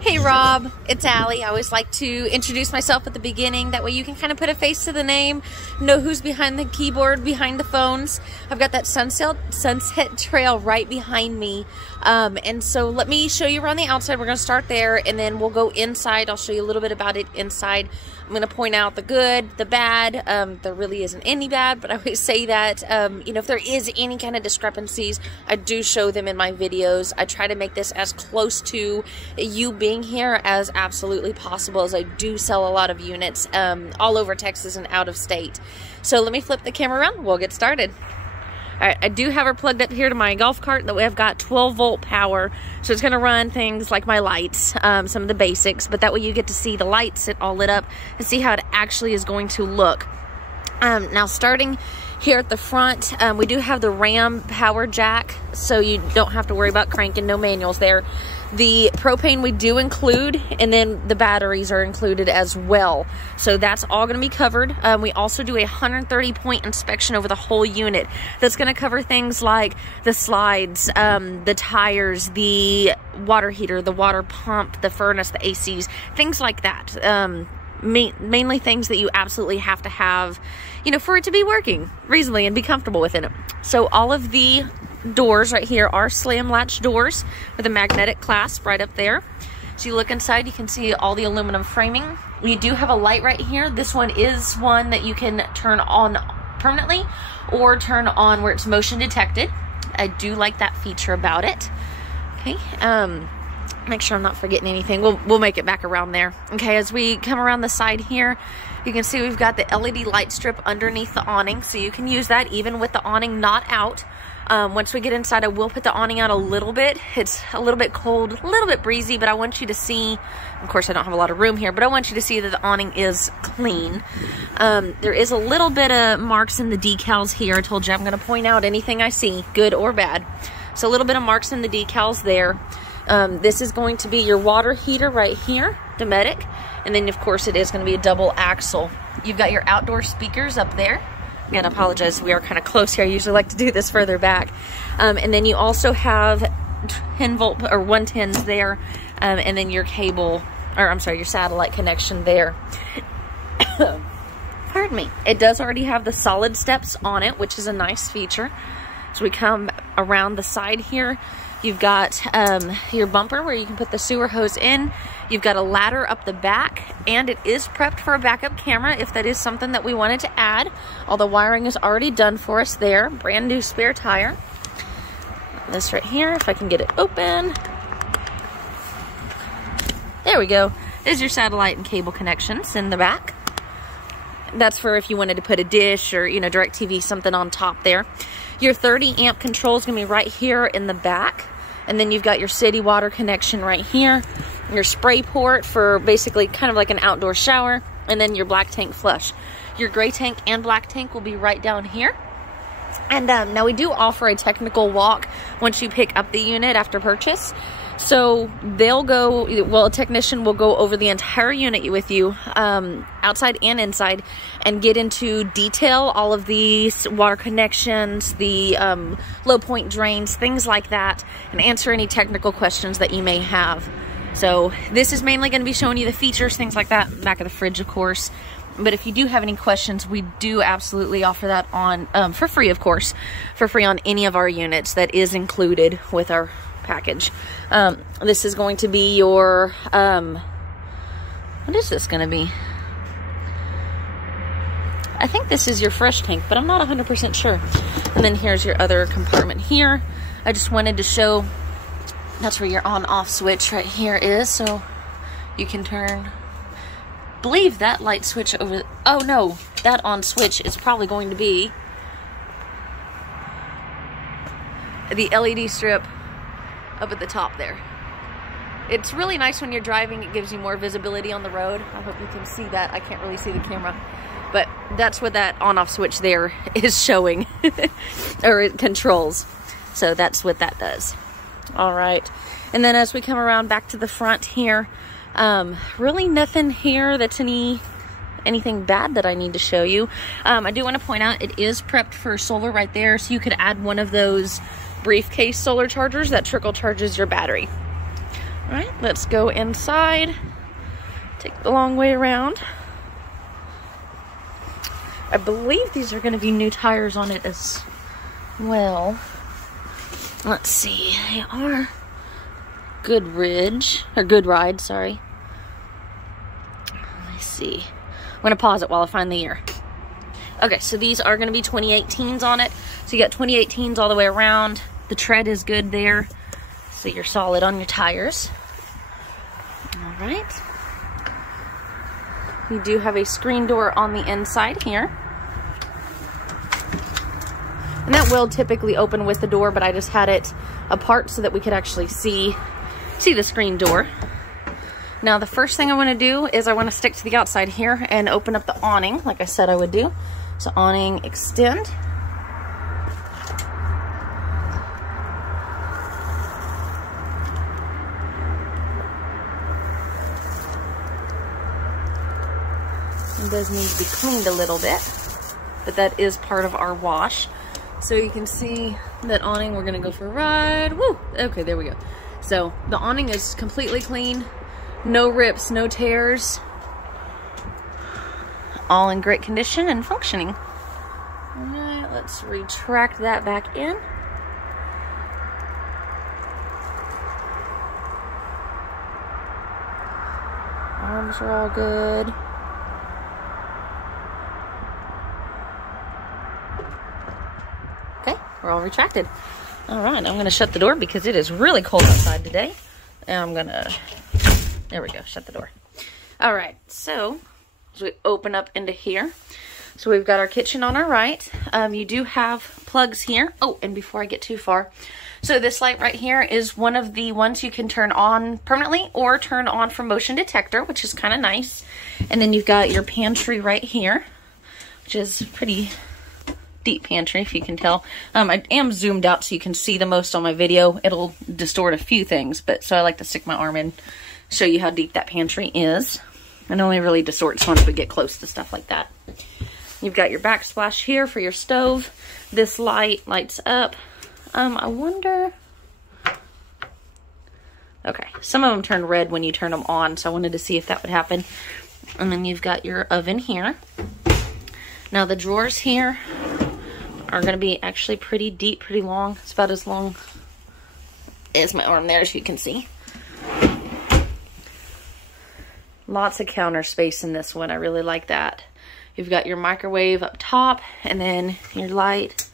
Hey Rob, it's Allie. I always like to introduce myself at the beginning. That way you can kind of put a face to the name, know who's behind the keyboard, behind the phones. I've got that sunset trail right behind me. And so let me show you around the outside. We're going to start there and then we'll go inside. I'll show you a little bit about it inside. I'm going to point out the good, the bad. There really isn't any bad, but I always say that, you know, if there is any kind of discrepancies, I do show them in my videos. I try to make this as close to you being here as absolutely possible, as I do sell a lot of units all over Texas and out of state. So let me flip the camera around. We'll get started. All right, I do have her plugged up here to my golf cart. That way I've got 12-volt power, so it's going to run things like my lights, some of the basics, but that way you get to see the lights all lit up and see how it actually is going to look. Now starting here at the front, we do have the Ram power jack, so you don't have to worry about cranking, no manuals there. The propane we do include, and then the batteries are included as well. So that's all going to be covered. We also do a 130-point inspection over the whole unit. That's going to cover things like the slides, the tires, the water heater, the water pump, the furnace, the ACs, things like that. Mainly things that you absolutely have to have, you know, for it to be working reasonably and be comfortable within it. So all of the doors right here are slam latch doors with a magnetic clasp right up there. So you look inside, you can see all the aluminum framing. We do have a light right here. This one is one that you can turn on permanently or turn on where it's motion detected. I do like that feature about it. Okay, make sure I'm not forgetting anything. We'll make it back around there. Okay, as we come around the side here, you can see we've got the LED light strip underneath the awning, so you can use that even with the awning not out. Once we get inside, I will put the awning out a little bit. It's a little bit cold, a little bit breezy, but I want you to see, of course I don't have a lot of room here, but I want you to see that the awning is clean. There is a little bit of marks in the decals here. I told you I'm going to point out anything I see, good or bad. So a little bit of marks in the decals there. This is going to be your water heater right here, Dometic, and then of course it is going to be a double axle. You've got your outdoor speakers up there. Again, I apologize, we are kind of close here. I usually like to do this further back. And then you also have 10-volt or 110s there, and then your cable, or I'm sorry, your satellite connection there. Pardon me. It does already have the solid steps on it, which is a nice feature. So we come around the side here. You've got your bumper where you can put the sewer hose in. You've got a ladder up the back, and it is prepped for a backup camera if that is something that we wanted to add. All the wiring is already done for us there. Brand new spare tire. This right here, if I can get it open. There we go. There's your satellite and cable connections in the back. That's for if you wanted to put a dish or, you know, DirecTV, something on top there. Your 30 amp control is going to be right here in the back. And then you've got your city water connection right here. Your spray port for basically kind of like an outdoor shower. And then your black tank flush. Your gray tank and black tank will be right down here. And now we do offer a technical walk once you pick up the unit after purchase. So they'll go, well, a technician will go over the entire unit with you, outside and inside, and get into detail all of the water connections, the low point drains, things like that, and answer any technical questions that you may have. So this is mainly going to be showing you the features, things like that, back of the fridge, of course. But if you do have any questions, we do absolutely offer that on, for free, of course, for free on any of our units. That is included with our package. This is going to be your, what is this going to be? I think this is your fresh tank, but I'm not 100% sure. And then here's your other compartment here. I just wanted to show, that's where your on-off switch right here is, so you can turn, I believe that light switch over, oh no, that on switch is probably going to be the LED strip up at the top there. It's really nice when you're driving. It gives you more visibility on the road. I hope you can see that. I can't really see the camera, but that's what that on-off switch there is showing or it controls. So that's what that does. All right. And then as we come around back to the front here, really nothing here that's anything bad that I need to show you. I do want to point out it is prepped for solar right there, so you could add one of those briefcase solar chargers that trickle charges your battery. All right, let's go inside. Take the long way around. I believe these are going to be new tires on it as well. Let's see, they are Good Ride, sorry. Let's see. I'm going to pause it while I find the year. Okay, so these are going to be 2018s on it. So you got 2018s all the way around. The tread is good there, so you're solid on your tires. All right. You do have a screen door on the inside here. And that will typically open with the door, but I just had it apart so that we could actually see the screen door. Now the first thing I want to do is I want to stick to the outside here and open up the awning like I said I would do. So awning, extend. It does need to be cleaned a little bit, but that is part of our wash. So you can see that awning, we're gonna go for a ride. Woo! Okay, there we go. So the awning is completely clean. No rips, no tears. All in great condition and functioning. All right, let's retract that back in. Arms are all good. Okay, we're all retracted. All right, I'm gonna shut the door because it is really cold outside today. And I'm gonna, there we go, shut the door. All right, so as we open up into here, so we've got our kitchen on our right. You do have plugs here. Oh, and before I get too far, so this light right here is one of the ones you can turn on permanently or turn on for motion detector, which is kind of nice. And then you've got your pantry right here, which is pretty deep pantry, if you can tell. I am zoomed out so you can see the most on my video. It'll distort a few things, but so I like to stick my arm in, show you how deep that pantry is. It only really distorts once we get close to stuff like that. You've got your backsplash here for your stove. This light lights up. I wonder... Okay, some of them turn red when you turn them on, so I wanted to see if that would happen. And then you've got your oven here. Now the drawers here are going to be actually pretty deep, pretty long. It's about as long as my arm there, as you can see. Lots of counter space in this one. I really like that. You've got your microwave up top, and then your light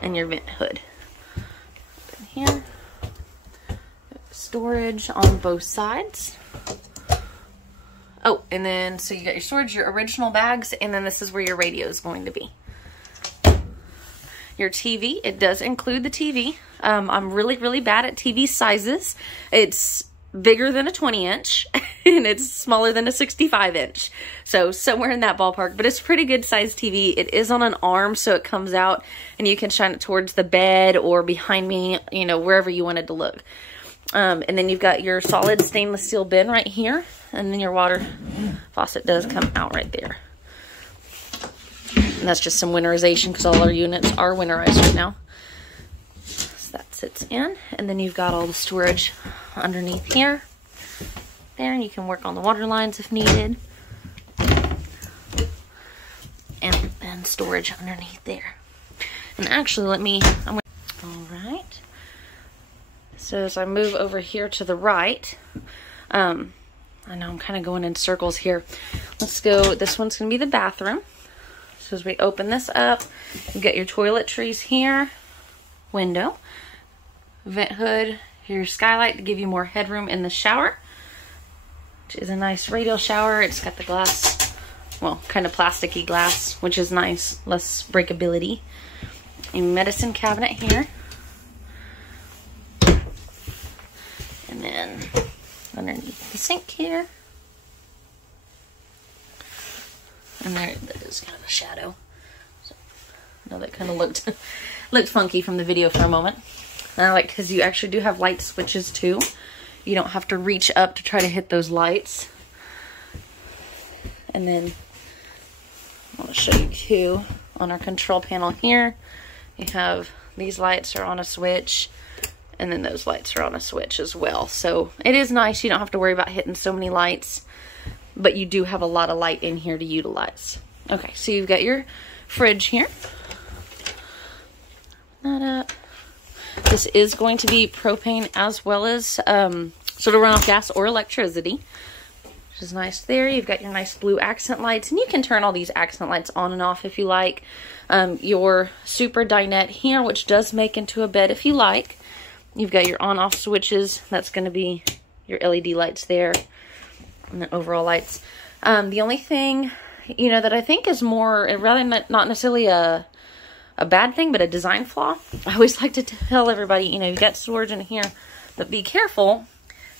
and your vent hood. In here, storage on both sides. Oh, and then so you got your storage, your original bags, and then this is where your radio is going to be. Your TV, it does include the TV. I'm really bad at TV sizes. It's bigger than a 20-inch and it's smaller than a 65-inch. So somewhere in that ballpark, but it's a pretty good sized TV. It is on an arm, so it comes out and you can shine it towards the bed or behind me, you know, wherever you wanted to look. And then you've got your solid stainless steel bin right here, and then your water faucet does come out right there. And that's just some winterization because all our units are winterized right now. So that sits in. And then you've got all the storage underneath here. There, and you can work on the water lines if needed. And then storage underneath there. And actually, all right. So as I move over here to the right, I know I'm kind of going in circles here. Let's go, this one's going to be the bathroom. So as we open this up, you get your toiletries here, window, vent hood, your skylight to give you more headroom in the shower, which is a nice radial shower. It's got the glass, well, kind of plasticky glass, which is nice, less breakability. A medicine cabinet here. And then underneath the sink here. And there, that is kind of a shadow. So, I know that kind of looked funky from the video for a moment. And I like, because you actually do have light switches too. You don't have to reach up to try to hit those lights. And then I want to show you too, on our control panel here, you have These lights are on a switch, and then those lights are on a switch as well. So it is nice. You don't have to worry about hitting so many lights, but you do have a lot of light in here to utilize. Okay, so you've got your fridge here. That up. This is going to be propane as well as sort of run off gas or electricity, which is nice there. You've got your nice blue accent lights, and you can turn all these accent lights on and off if you like. Your super dinette here, which does make into a bed if you like. You've got your on-off switches. That's going to be your LED lights there, and the overall lights. The only thing, you know, that I think is more, rather than not necessarily a bad thing, but a design flaw, I always like to tell everybody, you know, you've got storage in here, but be careful,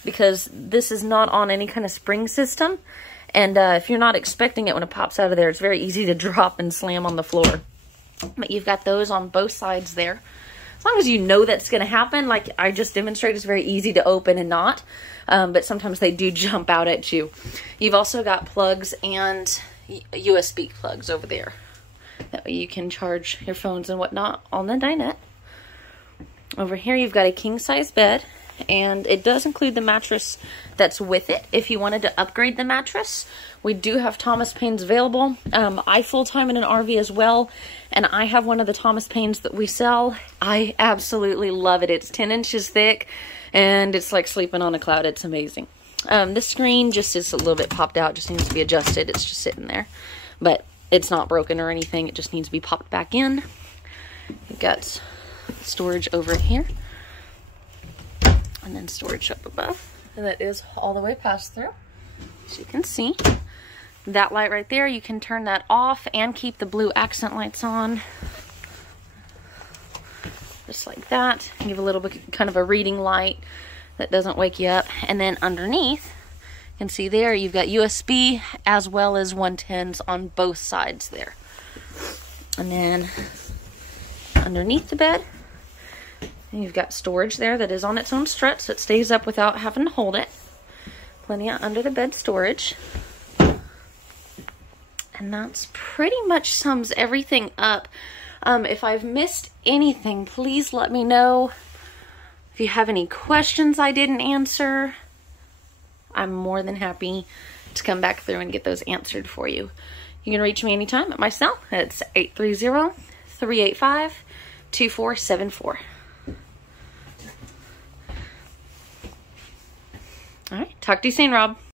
because this is not on any kind of spring system, and if you're not expecting it when it pops out of there, it's very easy to drop and slam on the floor. But you've got those on both sides there. As long as you know that's going to happen, like I just demonstrated, it's very easy to open and not, but sometimes they do jump out at you. You've also got plugs and USB plugs over there. That way you can charge your phones and whatnot on the dinette. Over here you've got a king-size bed, and it does include the mattress that's with it. If you wanted to upgrade the mattress, we do have Thomas Paine's available. I full-time in an RV as well, and I have one of the Thomas Paine's that we sell. I absolutely love it. It's 10 inches thick, and it's like sleeping on a cloud. It's amazing. This screen just is a little bit popped out, just needs to be adjusted. It's just sitting there, but it's not broken or anything. It just needs to be popped back in. You've got storage over here, and then storage up above, and that is all the way past through. As you can see, that light right there, you can turn that off and keep the blue accent lights on, just like that. Give a little bit kind of a reading light that doesn't wake you up. And then underneath, you can see there you've got USB as well as 110s on both sides there. And then underneath the bed, you've got storage there that is on its own strut, so it stays up without having to hold it. Plenty of under the bed storage. And that's pretty much sums everything up. If I've missed anything, please let me know. If you have any questions I didn't answer, I'm more than happy to come back through and get those answered for you. You can reach me anytime at my cell. It's 830-385-2474. All right, talk to you soon, Rob.